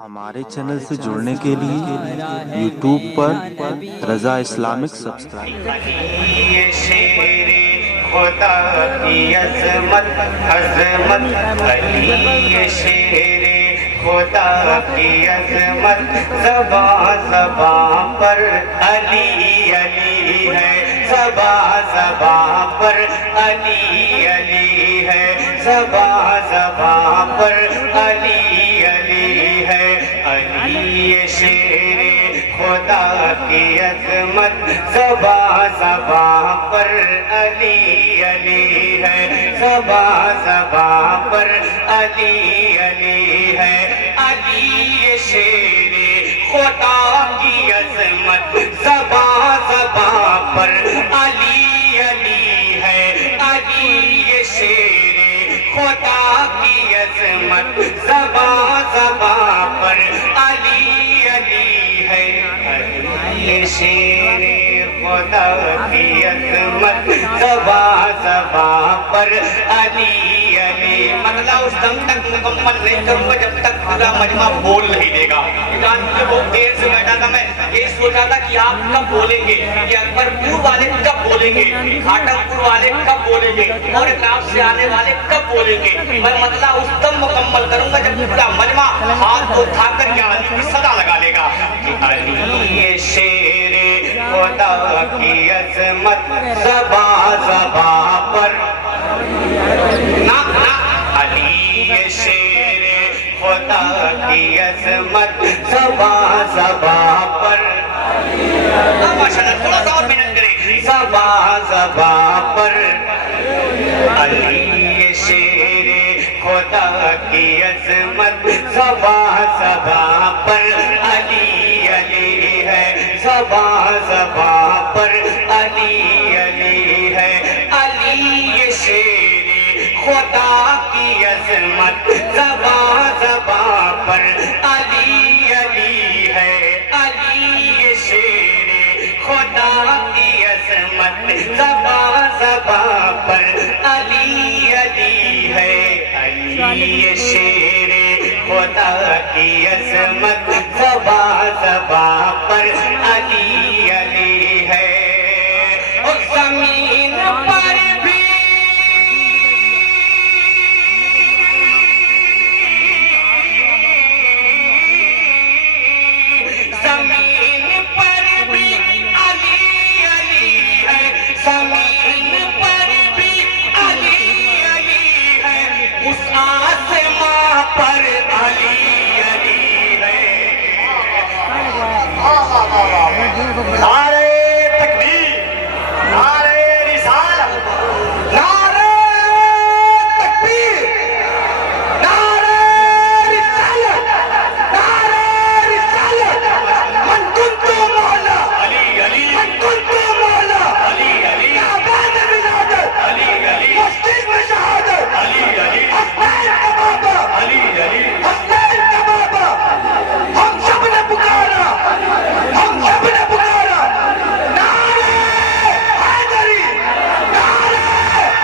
ہمارے چینل سے جڑنے کے لیے یوٹیوب پر رضا اسلامک سبسکرائب یہ شیر خدا کی عظمت عظمت علی یہ شیر خدا کی عظمت زباں زباں پر علی علی ہے زباں زباں پر علی علی ہے زباں زباں پر علی علی ہے علی یہ شیر خدا کی عظمت زباں زباں پر علی علی ہے زباں زباں پر علی علی ہے علی یہ شیر خدا کی عظمت زباں زباں پر علی علی ہے علی یہ شیر خدا کی عظمت زباں زباں پر علی علی ہے یہ شیر خدا کی عظمت زباں زباں پر علی علی مطلب اس دم تک مکمل نہیں کروں گا جب تک پورا مجمع بول نہیں دے گا. کیونکہ بہت دیر سے بیٹھا تھا میں یہ سوچا تھا کہ آپ کب بولیں گے, کہ اکبر پور والے کب بولیں گے, کھاٹم پور والے کب بولیں گے, اور اطراف سے آنے والے کب بولیں گے. میں مطلب اس دم مکمل کروں گا جب پورا مجمع ہاتھ کو اٹھا کر کے علی کی صدا لگا لے گا کہ علی یہ شیر خدا کی عظمت زباں زباں پر علی یہ شیر خدا کی عظمت زباں زباں پر ماشاءاللہ تھوڑا سا اور محنت کریں زباں زباں پر علی یہ شیر خدا کی عظمت زباں زباں پر علی علی ہے زباں زباں پر علی علی ہے علی یہ شیر خدا کی عظمت زباں زباں پر علی علی ہے علی یہ شیر خدا کی عظمت زباں زباں پر علی علی ہے علی یہ شیر خدا کی عظمت زباں زباں پر علی علی ہے. اور زمین پر بھی زمین پر بھی علی علی ہے زمین پر بھی علی علی ہے اس آسماں پر علی علی ہے. نعرہ تکبیر نعرہ رسالت نعرہ تکبیر نعرہ رسالت نعرہ رسالت من کنت مولا علی علی من کنت مولا علی علی آباد ولادت علی علی مسجد میں شہادت علی علی حسین کا بابا علی علی حسین کا بابا ہم سب نے پکارا ہم سب نے پکارا نعرہ حیدری نعرہ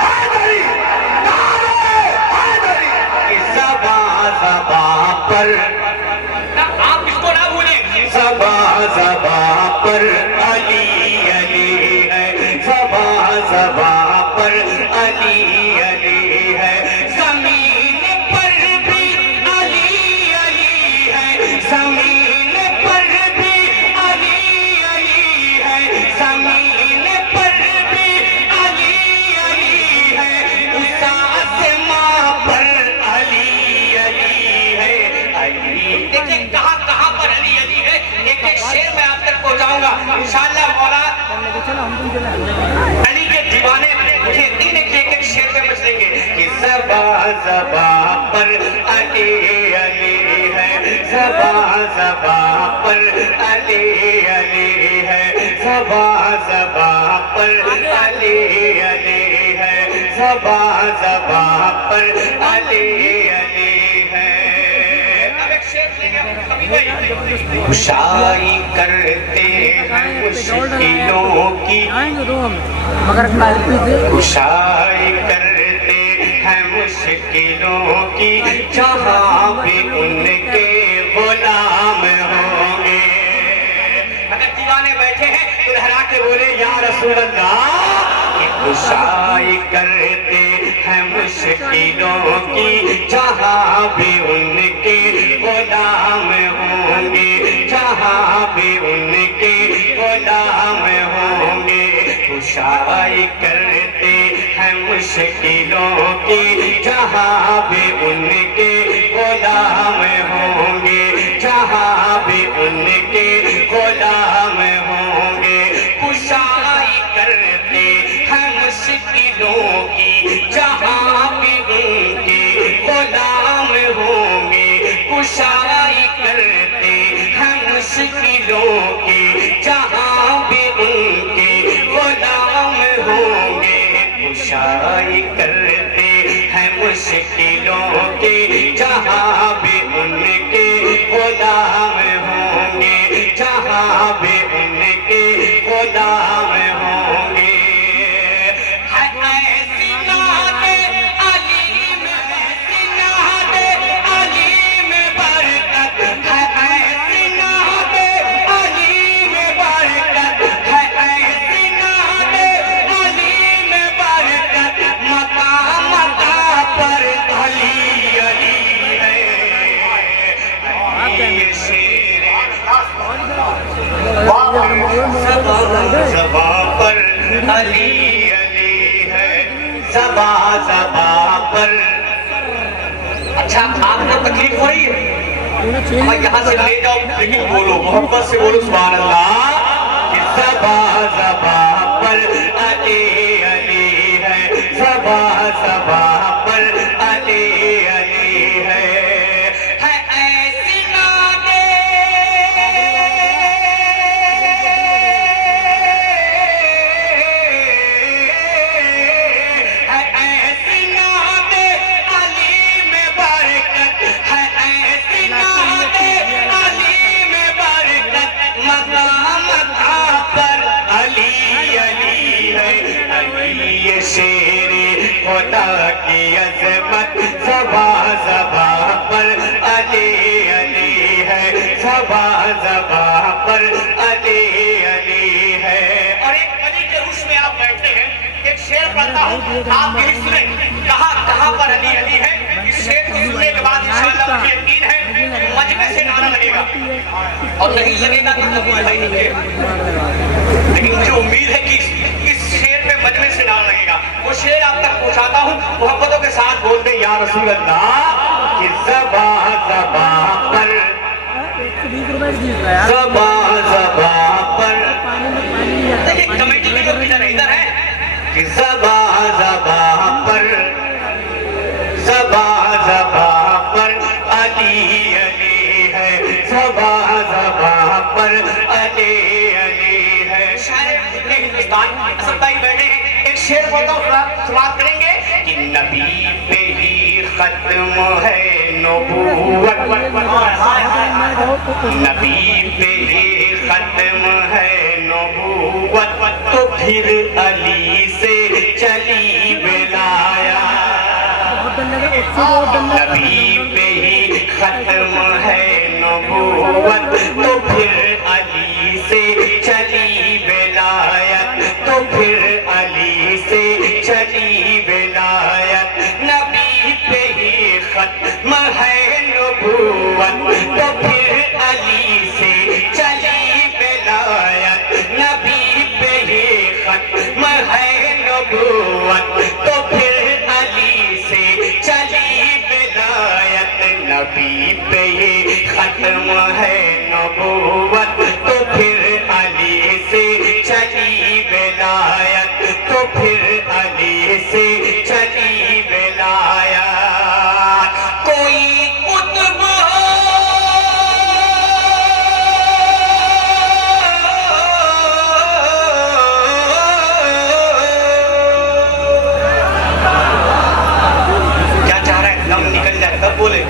حیدری نعرہ حیدری کہ زباں زباں پر آپ اس کو نہ بھولیں زباں زباں پر علی علی ہے زباں زباں پر علی علی ہے زمین پر بھی علی علی ہے زمین پر بھی علی علی ہے زمین پر بھی علی علی ہے اس آسماں پر علی علی ہے علی. دیکھیں کہاں کہاں پر علی علی ہے, ایک ایک شعر میں آپ تک پہنچاؤں گا انشاءاللہ. مولا علی کے دیوانے مجھے یقین ہے کہ ایک ایک شعر میں بچیں گے کہ زباں زباں پر علی علی ہے زباں زباں پر علی علی ہے زباں زباں پر علی علی ہے زباں زباں پر علی علی ہے. اب ایک شعر لیں گے کبھی نہیں خوشائی کرتے ہیں مشکلوں کی خوشائی کرتے ہیں مشکلوں کی جہاں بھی ان کے غلام لہرا کے بولے یا رسول اللہ کہ کشائی کرتے ہیں مشکلوں کی جہاں بھی ان کے غلام ہوں گے، جہاں بھی ان کے غلام ہوں گے، کشائی کرتے ہیں مشکلوں کی جہاں بھی ان کے غلام ہوں گے، جہاں بھی ان کے غلام ہوں گے، کشائی کرتے ہیں مشکلوں کی جہاں بھی ان کے غلام ہوں گے، کشائی کرتے ہیں مشکلوں کی جہاں بھی ان کے غلام ہوں گے، کشائی کرتے ہیں مشکلوں کی جہاں بھی ان کے غلام ہوں گے، جہاں بھی ان کے غلام ہوں گے۔ زباں پر علی علی ہے، زباں زباں پر۔ اچھا آپ کو تکلیف ہو رہی ہے؟ میں یہاں سے لے جاؤں لیکن بولو محبت سے بولو سبحان اللہ کہ زباں زباں پر علی علی ہے، زباں زباں پر علی علی ہے۔ شیر خدا کی عظمت زباں زباں پر علی علی ہے، زباں زباں پر علی علی ہے۔ اور ایک علی کے عرش میں آپ بیٹھتے ہیں، ایک شعر پڑھتا ہوں آپ بھی سنیں کہاں کہاں پر علی علی ہے۔ اس شعر کو سننے کے بعد انشاءاللہ مجھے یقین ہے مجمع سے نعرہ لگے گا اور نہیں لگے گا تو کوئی بھائی نہیں ہے، لیکن مجھے امید ہے کہ اس شعر پہ مجمع سے نعرہ لگے گا۔ وہ شعر آپ تک پہنچاتا ہوں، محبتوں کے ساتھ بول دیں یا رسول اللہ کہ زباں زباں پر، زباں زباں پر، دیکھیں کمیٹی کے لوگ ادھر ہے کہ زباں زباں پر، زباں زباں پر علی علی ہے، زباں زباں پر علی علی ہے۔ شاعر ہندوستان اسد بھائی بیٹھے ہیں، ایک شعر بولتا ہوں سماعت کریں گے کہ نبی پہ ہی ختم ہے نبوت، نبی پہ ہی ختم ہے نبوت، تو پھر علی سے چلی ولایت، نبی پہ ہی ختم ہے نبوت، تو پھر علی سے چلی ولایت، تو پھر علی سے چلی ولایت، نبی پہ ہی ختم ہے نبوت، تو پھر علی سے چلی ولایت، نبی پہ ہی ختم ہے نبوت، تو پھر علی سے چلی ولایت، نبی پہ ہی ختم ہے نبوت، تو پھر علی سے چلی ولایت، تو پھر علی سے چلی ولایت۔ کوئی قطب کیا چاہ رہا ہے دم نکل جائے تب بولے،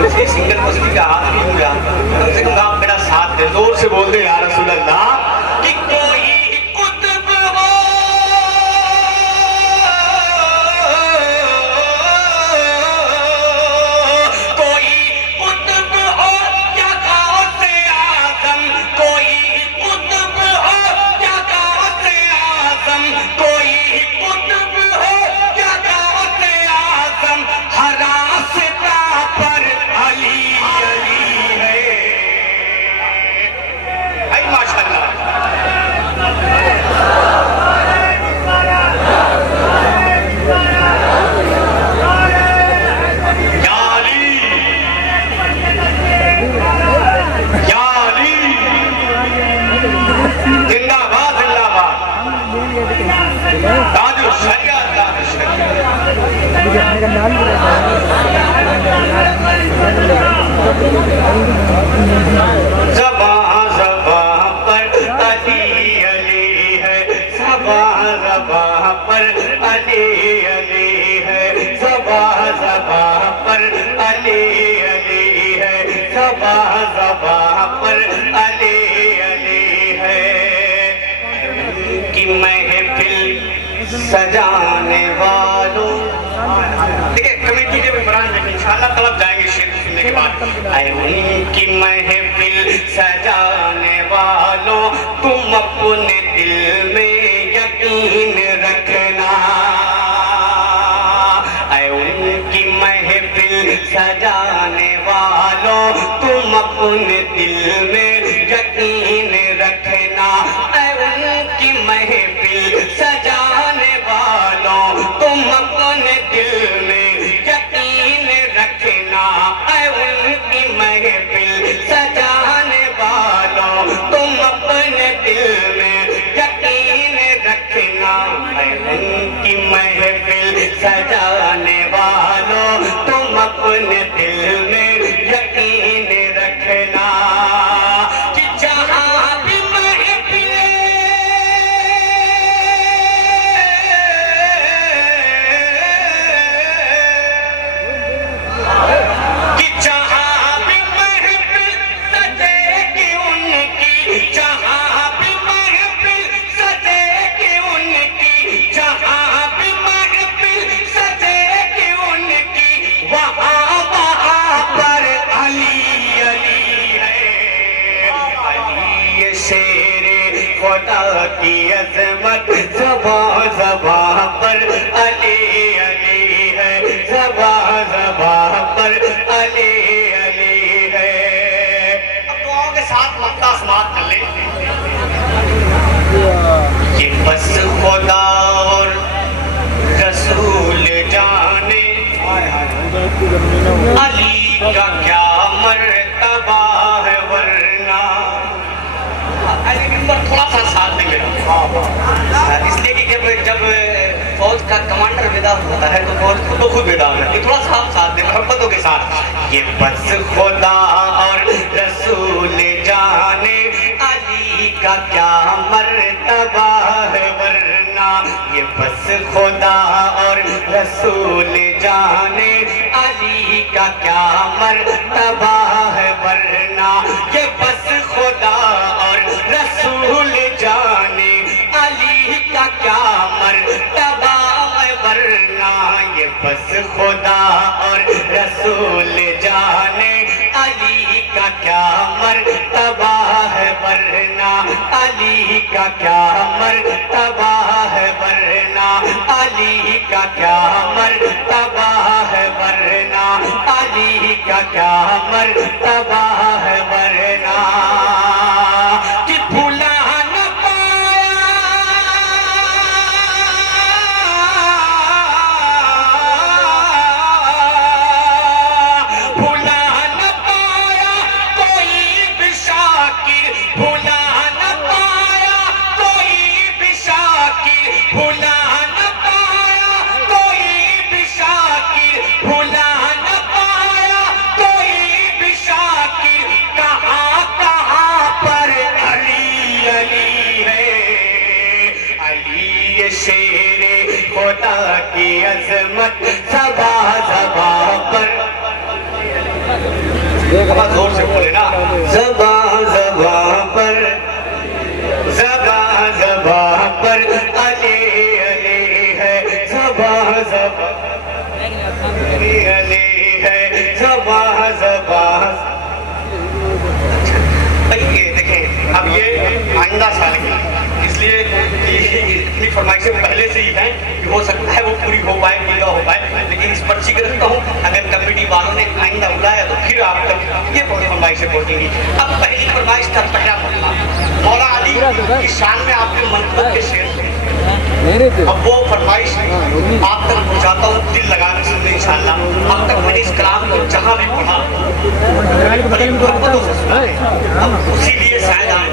مجھے سنگل مسئلہ کا ہاتھ نہیں ہوا، کم سے کم آپ میرا ساتھ دے، زور سے بول دے یا رسول اللہ کہ کوئی قطب ہو، کوئی قطب ہو یا غوث اعظم، کوئی قطب ہو زباں زباں پر علی علی ہے، زباں زباں پر علی علی ہے، زباں زباں پر علی علی ہے، زباں زباں پر علی علی ہے۔ کی محفل سجانے والوں، دیکھیں کمیٹی کے ممبران دیکھیں انشاءاللہ طلب جائیں گے شعر سننے کے بعد۔ اے ان کی محفل سجانے والوں، تم اپنے دل میں یقین رکھنا۔ اے ان کی محفل سجانے والوں، تم اپنے دل میں یقین رکھنا۔ اے ان کی محفل سجانے والوں، تم اپنے دل میں یقین رکھنا۔ اے ان کی محفل سجانے والوں، تم اپنے دل میں یقین رکھنا۔ اے ان کی محفل سجانے والوں، تم اپنے دل میں یقین رکھنا کہ جہاں بھی خدا کی عظمت زباں زباں پر علی علی ہے، زباں زباں پر علی علی ہے۔ اب دعاؤں کے ساتھ مقطع سماعت کر لیں۔ یہ بس خدا اور رسول جانے علی کا کیا مرتبہ ہے ورنہ۔ تھوڑا سا ساتھ دیں میرا، اس لیے کہ جب فوج کا کمانڈر ودا ہوتا ہے تو فوج خود و خود ودا ہوتا ہے، تھوڑا سا ساتھ دیں محبتوں کے ساتھ۔ یہ بس خدا اور رسول جانے علی کا کیا مرتبہ ہے ورنہ۔ یہ بس خدا اور رسول جانے علی کا کیا مرتبہ ہے ورنہ۔ یہ بس خدا اور رسول جانے علی کا کیا مرتبہ ہے ورنہ۔ یہ بس خدا اور رسول جانے علی کا کیا مرتبہ ہے ورنہ۔ علی کا کیا مرتبہ ہے ورنہ۔ علی کا کیا مرتبہ ہے ورنہ۔ علی کا کیا مرتبہ ہے ورنہ۔ کہ بھولا نہ پایا کوئی بھی شاکر، بھولا نہ پایا کوئی بھی شاکر، بھولا نہ پایا کوئی بھی شاکر، بھولا نہ پایا کوئی بھی شاکر۔ کہاں کہاں پر علی علی ہے، علی شیر خدا کی عظمت زباں زباں پر۔ زور سے بولے نا، زباں زباں پر، زباں زباں پر علی علی ہے، زباں زباں علی علی ہے، زباں زباں۔ یہ دیکھیں اب یہ آئندہ سال کی، اس لیے اتنی فرمائشیں پہلے سے ہی ہیں کہ ہو سکتا ہے وہ پوری ہو پائے پورا ہو پائے، لیکن اس پرچی کے رکھتا ہوں اگر کمیٹی والوں نے آئندہ بلایا تو پھر آپ تک یہ بہت فرمائشیں پہنچیں گی۔ اب پہلی فرمائش کا پہلا مطلب مولا علی کی شان میں آپ کے منقبت کے شعر تھے، اب وہ فرمائش آپ تک پہنچاتا ہوں دل لگا کے سنیں انشاءاللہ۔ اب تک میں نے اس کلام کو جہاں بھی پڑھا بڑی محبتوں سے سنا ہے، اب اسی لیے شاید